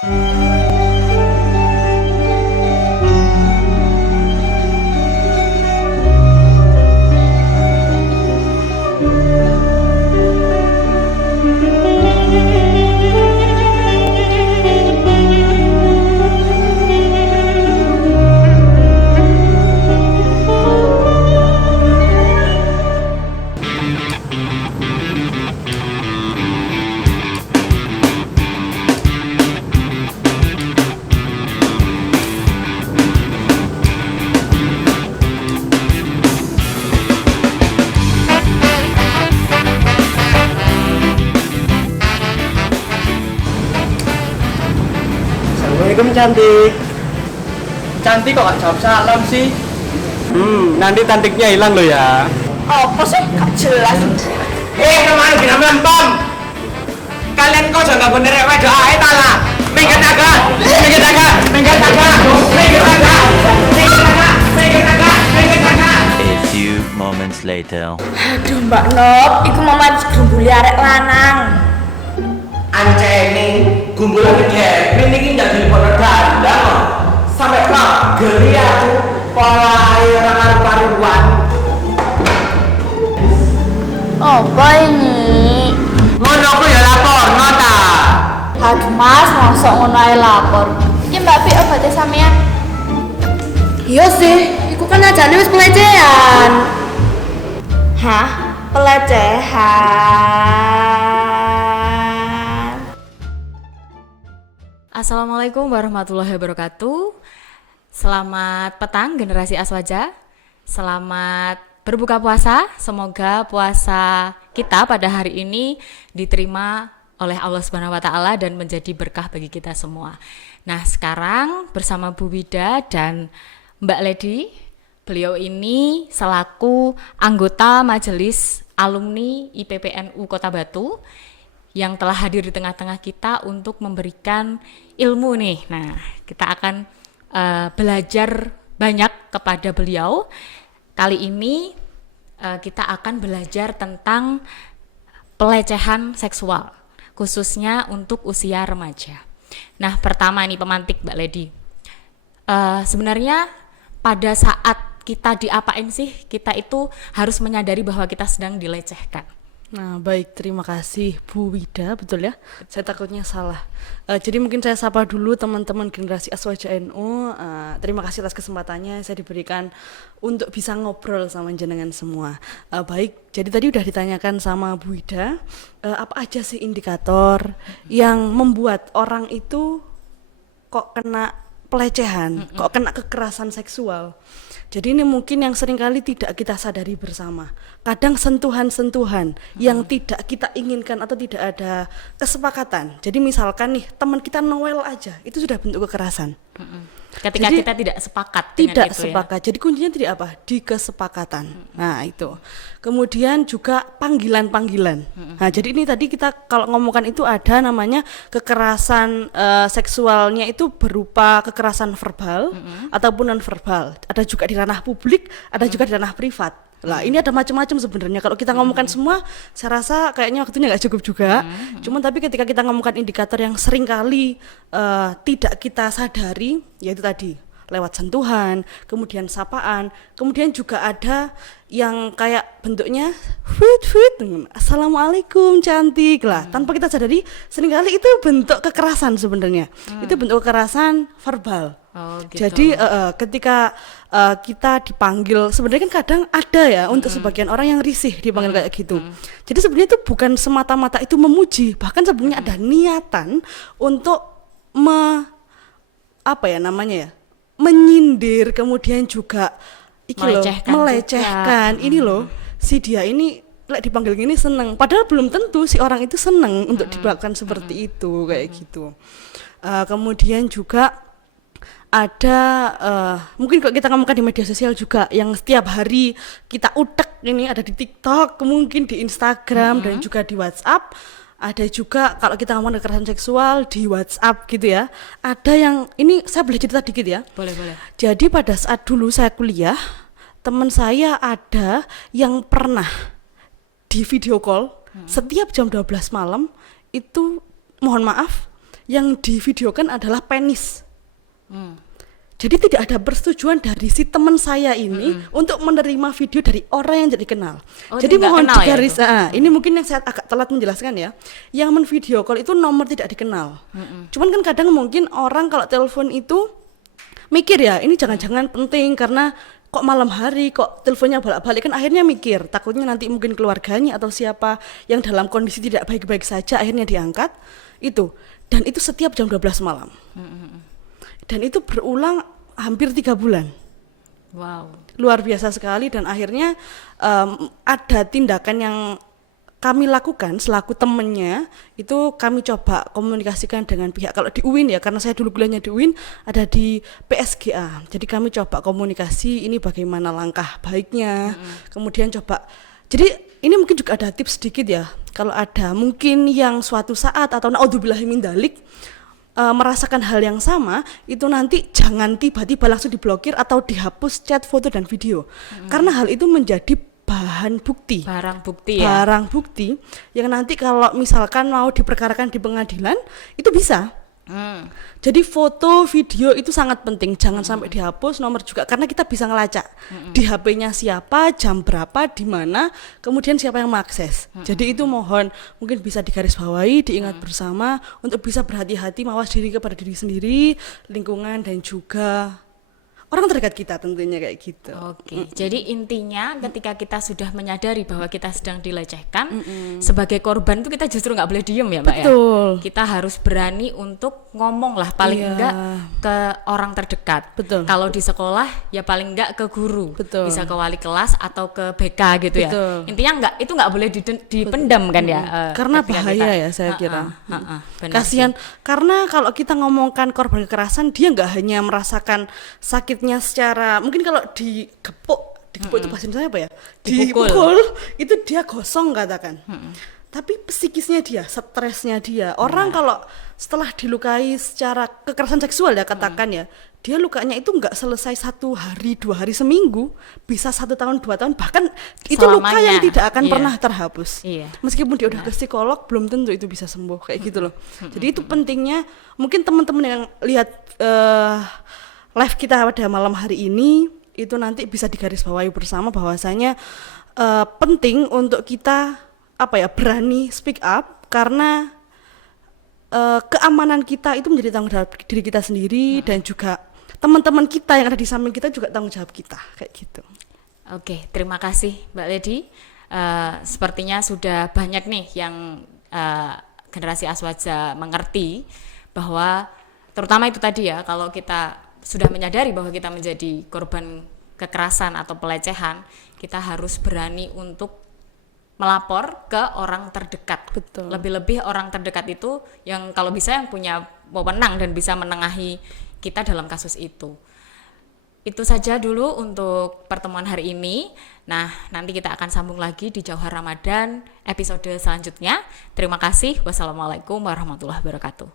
Assalamualaikum cantik. Cantik kok gak jawab salam sih? Nanti cantiknya hilang loh ya. Apa sih? Gak jelas. Kemana bina melempem? Kalian kok jangan bener ya wedo ae ta lah. Minggir naga, minggir naga, minggir naga, minggir naga, minggir naga, minggir naga, minggir naga. A few moments later. Aduh Mbak Nop, iku mamat gerumbuli arek lanang. Ancene gumbulan gede, ini iki ndak diliput gandang. Sampai kok geli aku pola air karu-karuan. Apa ini? Ngono ku ya lapor, nota. Aduh Mas, mosok ngono ae lapor. Iki Mbak Pi obatnya sampean. Iya sih, iku kan ajane wis pelecehan. Hah? Pelecehan. Assalamualaikum warahmatullahi wabarakatuh. Selamat petang generasi Aswaja. Selamat berbuka puasa. Semoga puasa kita pada hari ini diterima oleh Allah Subhanahu wa taala dan menjadi berkah bagi kita semua. Nah, sekarang bersama Bu Wida dan Mbak Lady, beliau ini selaku anggota Majelis Alumni IPPNU Kota Batu yang telah hadir di tengah-tengah kita untuk memberikan ilmu nih. Nah, kita akan belajar banyak kepada beliau. Kali ini kita akan belajar tentang pelecehan seksual, khususnya untuk usia remaja. Nah, pertama nih pemantik Mbak Lady. Sebenarnya pada saat kita diapain sih, kita itu harus menyadari bahwa kita sedang dilecehkan. Nah, baik, terima kasih Bu Wida, betul ya? Saya takutnya salah. Jadi mungkin saya sapa dulu teman-teman generasi Aswaja NU. Terima kasih atas kesempatannya saya diberikan untuk bisa ngobrol sama jenengan semua. Baik, jadi tadi udah ditanyakan sama Bu Wida, apa aja sih indikator yang membuat orang itu kok kena pelecehan, kok kena kekerasan seksual. Jadi ini mungkin yang seringkali tidak kita sadari bersama. Kadang sentuhan-sentuhan yang tidak kita inginkan atau tidak ada kesepakatan. Jadi misalkan nih teman kita Noel aja, itu sudah bentuk kekerasan. Ketika Jadi, kita tidak sepakat dengan tidak itu sepakat. ya. Jadi kuncinya tidak apa? Di kesepakatan. Nah, itu. Kemudian juga panggilan-panggilan. Nah, jadi ini tadi kita kalau ngomongkan itu ada namanya kekerasan seksualnya itu berupa kekerasan verbal ataupun non verbal. Ada juga di ranah publik, ada juga di ranah privat. Lah, ini ada macam-macam sebenarnya. Kalau kita ngomongkan semua, saya rasa kayaknya waktunya nggak cukup juga. Cuman tapi ketika kita ngomongkan indikator yang sering kali tidak kita sadari, yaitu tadi lewat sentuhan, kemudian sapaan, kemudian juga ada yang kayak bentuknya assalamualaikum cantik lah, tanpa kita sadari seringkali itu bentuk kekerasan sebenarnya. Itu bentuk kekerasan verbal. Oh, gitu. Jadi ketika kita dipanggil, sebenarnya kan kadang ada ya untuk sebagian orang yang risih dipanggil kayak gitu. Jadi sebenarnya itu bukan semata-mata itu memuji, bahkan sebenarnya ada niatan untuk menyindir, kemudian juga melecehkan ini loh, si dia ini dipanggil gini seneng, padahal belum tentu si orang itu seneng untuk dilakukan seperti itu kayak gitu. Kemudian juga ada mungkin kalau kita ngomongkan di media sosial juga yang setiap hari kita utek, ini ada di TikTok, mungkin di Instagram dan juga di WhatsApp. Ada juga kalau kita ngomong kekerasan seksual di WhatsApp gitu ya. Ada yang ini saya boleh cerita dikit ya. Boleh. Jadi pada saat dulu saya kuliah, teman saya ada yang pernah di video call setiap jam 12 malam itu, mohon maaf, yang divideokan adalah penis. Jadi tidak ada persetujuan dari si teman saya ini untuk menerima video dari orang yang tidak dikenal. Oh, Jadi dia nggak mohon kenal ya digaris. itu? Ini mungkin yang saya agak telat menjelaskan ya. Yang menvideo call itu nomor tidak dikenal. Cuman kan kadang mungkin orang kalau telepon itu mikir ya, ini jangan-jangan penting karena kok malam hari kok teleponnya bolak-balik, kan akhirnya mikir takutnya nanti mungkin keluarganya atau siapa yang dalam kondisi tidak baik-baik saja akhirnya diangkat itu. Dan itu setiap jam 12 malam. Dan itu berulang hampir 3 bulan. Wow. Luar biasa sekali. Dan akhirnya ada tindakan yang kami lakukan selaku temennya, itu kami coba komunikasikan dengan pihak, kalau di UIN ya, karena saya dulu kuliahnya di UIN, ada di PSGA, jadi kami coba komunikasi ini bagaimana langkah baiknya, kemudian coba, jadi ini mungkin juga ada tips sedikit ya, kalau ada mungkin yang suatu saat atau naudzubillahi min dzalik merasakan hal yang sama, itu nanti jangan tiba-tiba langsung diblokir atau dihapus chat, foto dan video, karena hal itu menjadi barang bukti ya. Barang bukti yang nanti kalau misalkan mau diperkarakan di pengadilan itu bisa. Jadi foto, video itu sangat penting, jangan sampai dihapus, nomor juga, karena kita bisa ngelacak di HP-nya siapa, jam berapa, di mana, kemudian siapa yang mengakses. Jadi itu mohon mungkin bisa digarisbawahi, diingat bersama untuk bisa berhati-hati, mawas diri kepada diri sendiri, lingkungan dan juga orang terdekat kita tentunya kayak gitu. Oke, jadi intinya ketika kita sudah menyadari bahwa kita sedang dilecehkan, sebagai korban itu kita justru nggak boleh diem ya Mbak. Betul. Ya? Kita harus berani untuk ngomong lah paling enggak ke orang terdekat. Betul. Kalau di sekolah ya paling enggak ke guru, Betul. bisa ke wali kelas atau ke BK gitu Betul. ya. Intinya itu nggak boleh dipendam kan ya. Karena ketika bahaya ya saya kira. Benar Kasihan sih. karena kalau kita ngomongkan korban kekerasan, dia nggak hanya merasakan sakitnya secara, mungkin kalau digepuk itu bahasa Indonesia apa ya, dipukul itu dia gosong katakan, tapi psikisnya dia, stresnya dia, orang kalau setelah dilukai secara kekerasan seksual ya katakan ya, dia lukanya itu nggak selesai 1 hari 2 hari, seminggu, bisa 1 tahun 2 tahun, bahkan itu luka Selamanya. yang tidak akan Iya. pernah terhapus. Iya. Meskipun dia udah ke psikolog, belum tentu itu bisa sembuh kayak gitu loh. Jadi itu pentingnya, mungkin teman-teman yang lihat live kita pada malam hari ini itu nanti bisa digarisbawahi bersama bahwasanya penting untuk kita berani speak up, karena keamanan kita itu menjadi tanggung jawab diri kita sendiri, dan juga teman-teman kita yang ada di samping kita juga tanggung jawab kita kayak gitu. Oke, terima kasih Mbak Lady. Sepertinya sudah banyak nih yang generasi Aswaja mengerti bahwa terutama itu tadi ya, kalau kita sudah menyadari bahwa kita menjadi korban kekerasan atau pelecehan, kita harus berani untuk melapor ke orang terdekat. Betul. Lebih-lebih orang terdekat itu yang kalau bisa yang punya wewenang dan bisa menengahi kita dalam kasus itu. Itu saja dulu untuk pertemuan hari ini. Nah, nanti kita akan sambung lagi di Jauhar Ramadan episode selanjutnya. Terima kasih. Wassalamualaikum warahmatullahi wabarakatuh.